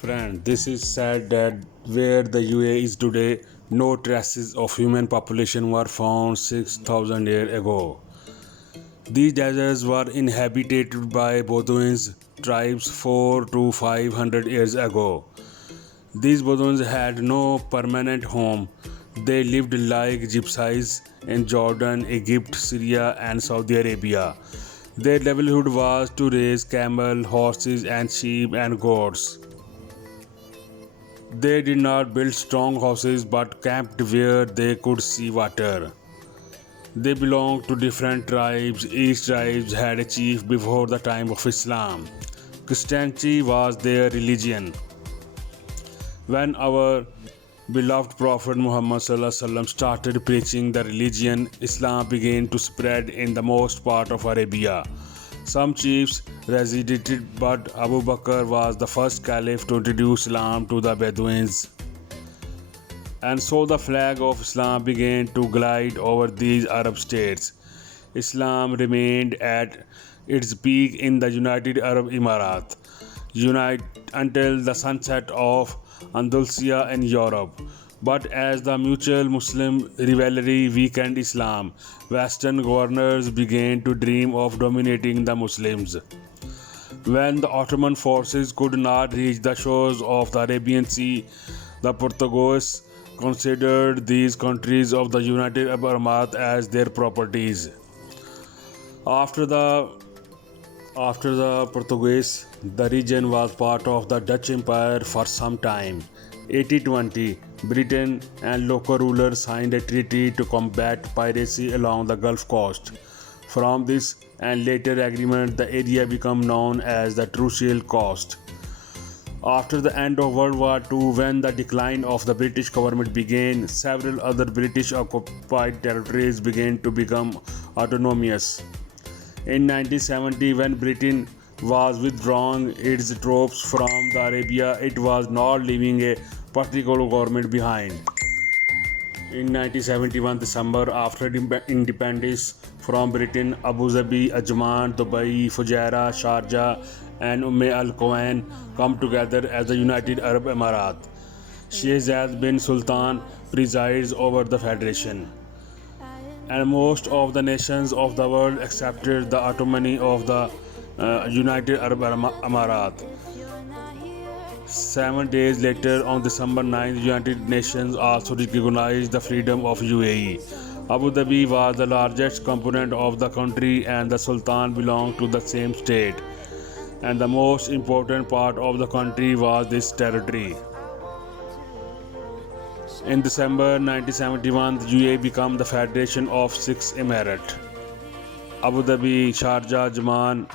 Friend, this is sad that where the UAE is today, no traces of human population were found 6,000 years ago. These deserts were inhabited by Bedouins tribes 4 to 500 years ago. These Bedouins had no permanent home. They lived like gypsies in Jordan, Egypt, Syria, and Saudi Arabia. Their livelihood was to raise camel, horses, and sheep and goats. They did not build strong houses but camped where they could see water. They belonged to different tribes. Each tribe had a chief before the time of Islam. Christianity was their religion. When our beloved Prophet Muhammad started preaching the religion, Islam began to spread in the most part of Arabia. Some chiefs resisted, but Abu Bakr was the first caliph to introduce Islam to the Bedouins. And so the flag of Islam began to glide over these Arab states. Islam remained at its peak in the United Arab Emirates unite until the sunset of Andalusia in Europe. But as the mutual Muslim rivalry weakened Islam, Western governors began to dream of dominating the Muslims. When the Ottoman forces could not reach the shores of the Arabian Sea, the Portuguese considered these countries of the United Arab Emirates as their properties. After the after the Portuguese, the region was part of the Dutch Empire for some time. 1820, Britain and local rulers signed a treaty to combat piracy along the Gulf Coast. From this and later agreement, the area became known as the Trucial Coast. After the end of World War II, when the decline of the British government began, several other British occupied territories began to become autonomous. In 1970, when Britain was withdrawing its troops from the Arabia, it was not leaving a particular government behind. In 1971 December, after independence from Britain, Abu Dhabi, Ajman, Dubai, Fujairah, Sharjah, and Al Quwain come together as the United Arab Emirates. Sheikh Zayed bin Sultan presides over the federation, and most of the nations of the world accepted the autonomy of the United Arab Emirates. 7 days later, on December 9th, the United Nations also recognized the freedom of UAE. Abu Dhabi was the largest component of the country, and the Sultan belonged to the same state. And the most important part of the country was this territory. In December 1971, the UAE became the federation of six emirates: Abu Dhabi, Sharjah, Ajman.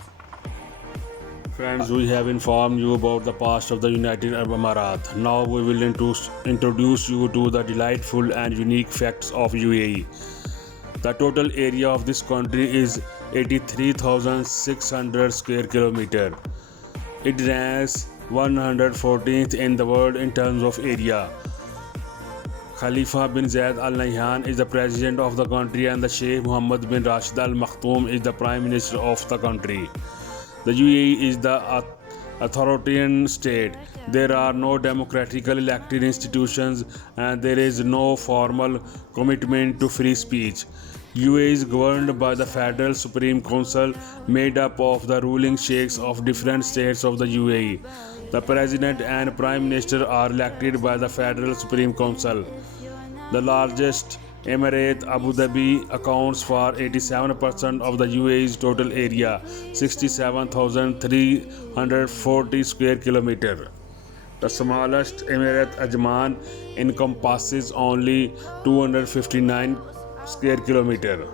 Friends, we have informed you about the past of the United Arab Emirates. Now we will introduce you to the delightful and unique facts of UAE. The total area of this country is 83,600 square kilometer. It ranks 114th in the world in terms of area. Khalifa bin Zayed Al Nahyan is the president of the country, and the Sheikh Mohammed bin Rashid Al Maktoum is the prime minister of the country. The UAE is the authoritarian state. There are no democratically elected institutions, and there is no formal commitment to free speech. UAE is governed by the Federal Supreme Council, made up of the ruling sheikhs of different states of the UAE. The president and prime minister are elected by the Federal Supreme Council. The largest emirate, Abu Dhabi, accounts for 87% of the UAE's total area, 67,340 square kilometers. The smallest emirate, Ajman, encompasses only 259 square kilometers.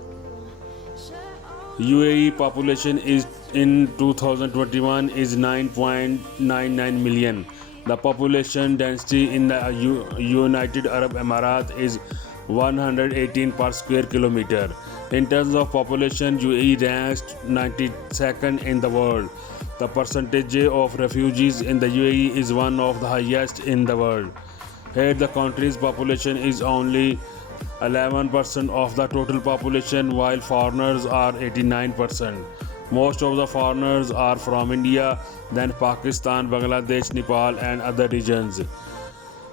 UAE population is in 2021 is 9.99 million. The population density in the United Arab Emirates is 118 per square kilometer. In terms of population, UAE ranks 92nd in the world. The percentage of refugees in the UAE is one of the highest in the world. Here, the country's population is only 11% of the total population, while foreigners are 89%. Most of the foreigners are from India, then Pakistan, Bangladesh, Nepal, and other regions.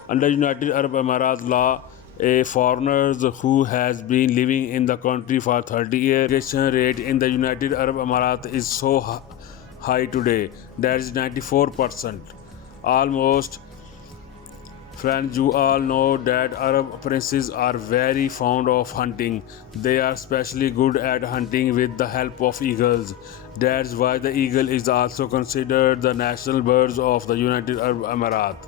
Under United Arab Emirates law, a foreigner who has been living in the country for 30 years, immigration rate in the United Arab Emirates is so high today, that is 94%. Almost. Friends, you all know that Arab princes are very fond of hunting. They are especially good at hunting with the help of eagles. That's why the eagle is also considered the national birds of the United Arab Emirates.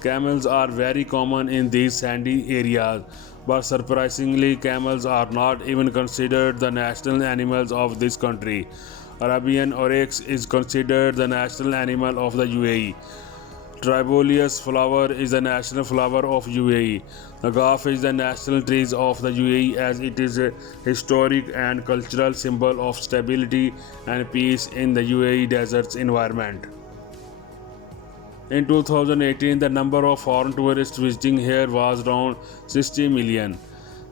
Camels are very common in these sandy areas, but surprisingly, camels are not even considered the national animals of this country. Arabian oryx is considered the national animal of the UAE. Tribolius flower is the national flower of UAE. The Gulf is the national trees of the UAE as it is a historic and cultural symbol of stability and peace in the UAE deserts environment. In 2018, the number of foreign tourists visiting here was around 60 million.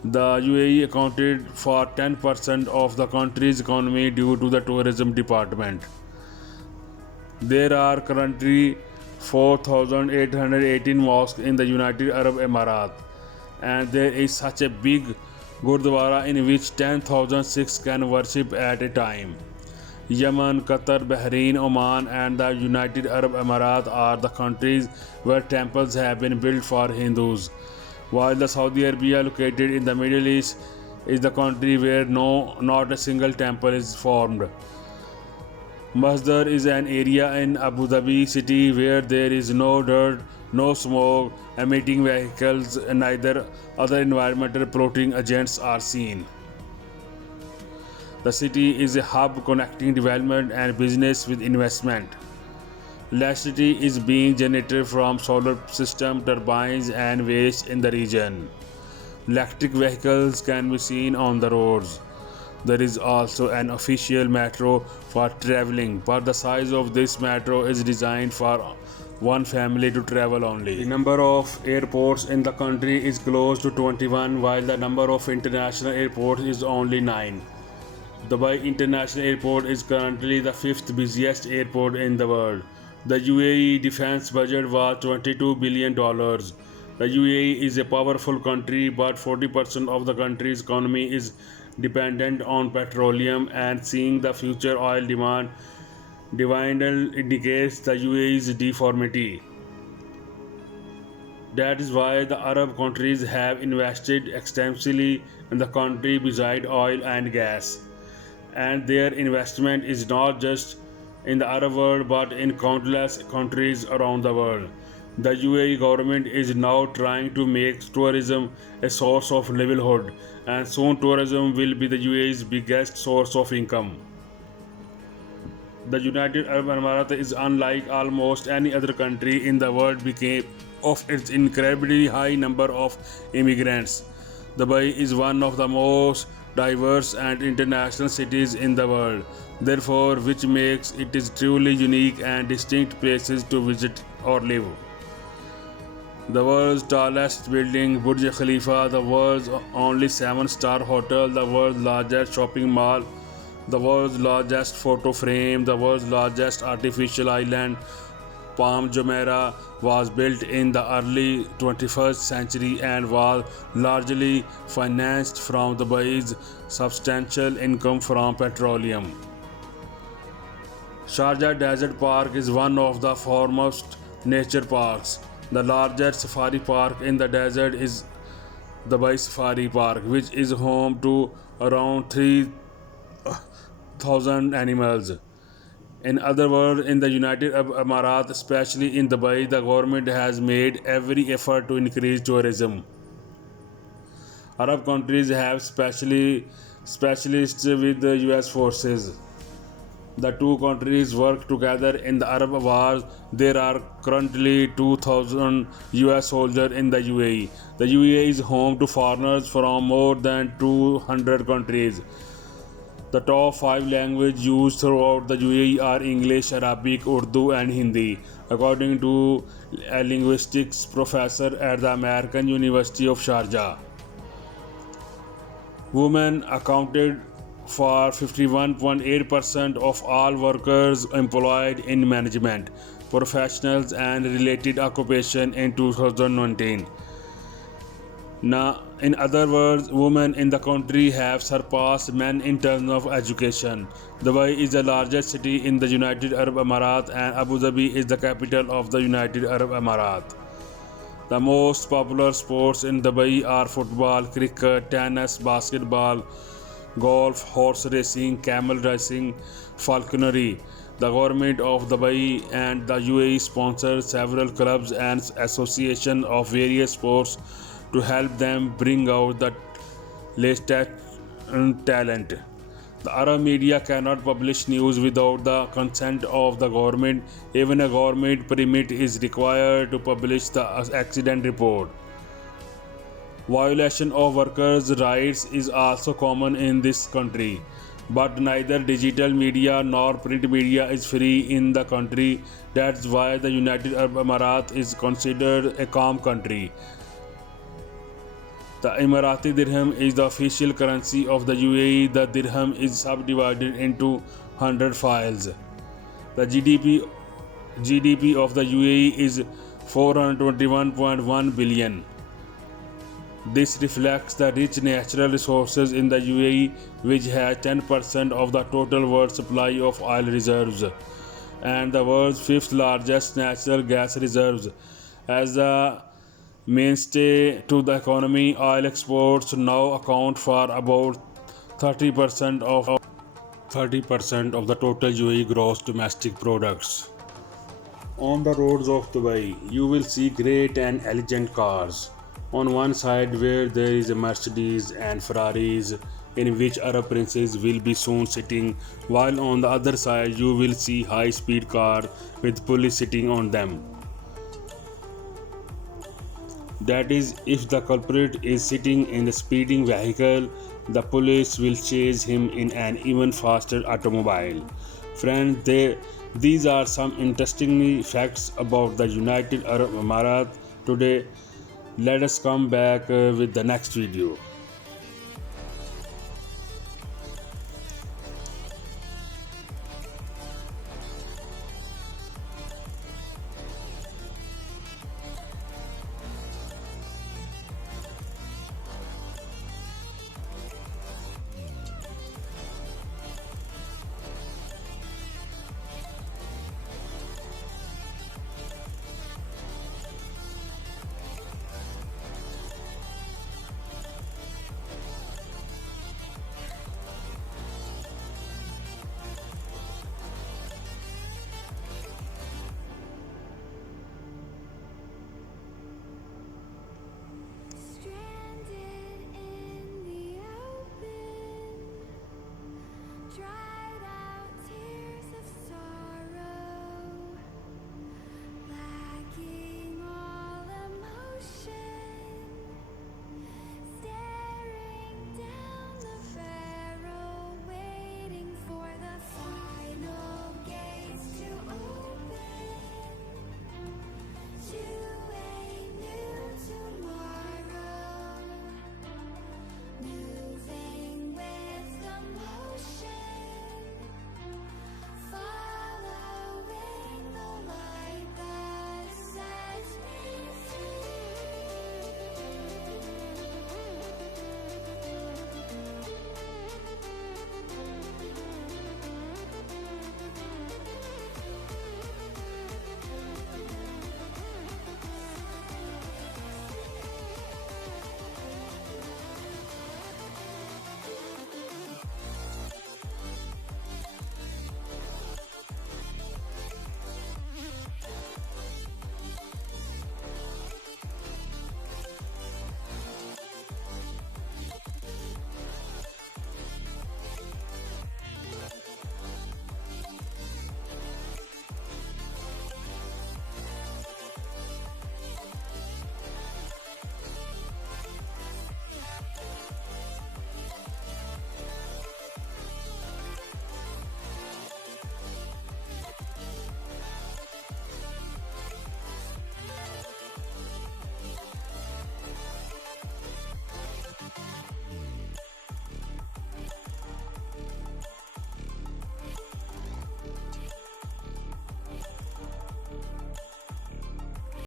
The UAE accounted for 10% of the country's economy due to the tourism department. There are currently 4,818 mosques in the United Arab Emirates, and there is such a big Gurdwara in which 10,000 Sikhs can worship at a time. Yemen, Qatar, Bahrain, Oman, and the United Arab Emirates are the countries where temples have been built for Hindus, while the Saudi Arabia, located in the Middle East, is the country where not a single temple is formed. Masdar is an area in Abu Dhabi city where there is no dirt, no smoke, emitting vehicles, and neither other environmental polluting agents are seen. The city is a hub connecting development and business with investment. Electricity is being generated from solar system, turbines, and waste in the region. Electric vehicles can be seen on the roads. There is also an official metro for traveling, but the size of this metro is designed for one family to travel only. The number of airports in the country is close to 21, while the number of international airports is only 9. Dubai International Airport is currently the 5th busiest airport in the world. The UAE defense budget was $22 billion. The UAE is a powerful country, but 40% of the country's economy is dependent on petroleum, and seeing the future oil demand dividend indicates the UAE's deformity. That is why the Arab countries have invested extensively in the country beside oil and gas. And their investment is not just in the Arab world but in countless countries around the world. The UAE government is now trying to make tourism a source of livelihood, and soon tourism will be the UAE's biggest source of income. The United Arab Emirates is unlike almost any other country in the world because of its incredibly high number of immigrants. Dubai is one of the most diverse and international cities in the world, therefore which makes it is truly unique and distinct places to visit or live. The world's tallest building, Burj Khalifa, the world's only 7-star hotel, the world's largest shopping mall, the world's largest photo frame, the world's largest artificial island, Palm Jumeirah, was built in the early 21st century and was largely financed from Dubai's substantial income from petroleum. Sharjah Desert Park is one of the foremost nature parks. The largest safari park in the desert is Dubai Safari Park, which is home to around 3,000 animals. In other words, in the United Arab Emirates, especially in Dubai, the government has made every effort to increase tourism. Arab countries have specialists with the US forces. The two countries work together in the Arab Wars. There are currently 2,000 US soldiers in the UAE. The UAE is home to foreigners from more than 200 countries. The top 5 languages used throughout the UAE are English, Arabic, Urdu, and Hindi, according to a linguistics professor at the American University of Sharjah. Women accounted for 51.8% of all workers employed in management, professionals and related occupation in 2019. Now, in other words, women in the country have surpassed men in terms of education. Dubai is the largest city in the United Arab Emirates and Abu Dhabi is the capital of the United Arab Emirates. The most popular sports in Dubai are football, cricket, tennis, basketball, golf, horse racing, camel racing, falconry. The government of Dubai and the UAE sponsor several clubs and associations of various sports to help them bring out the latest talent. The Arab media cannot publish news without the consent of the government. Even a government permit is required to publish the accident report. Violation of workers' rights is also common in this country, but neither digital media nor print media is free in the country. That's why the United Arab Emirates is considered a calm country. The Emirati dirham is the official currency of the UAE. The dirham is subdivided into 100 files. The GDP of the UAE is 421.1 billion. This reflects the rich natural resources in the UAE, which has 10% of the total world supply of oil reserves and the world's fifth largest natural gas reserves. As a mainstay to the economy, oil exports now account for about 30% of the total UAE gross domestic products. On the roads of Dubai, you will see great and elegant cars. On one side, where there is a Mercedes and Ferraris, in which Arab princes will be soon sitting, while on the other side, you will see high-speed cars with police sitting on them. That is, if the culprit is sitting in the speeding vehicle, the police will chase him in an even faster automobile. Friends, these are some interesting facts about the United Arab Emirates today. Let us come back with the next video.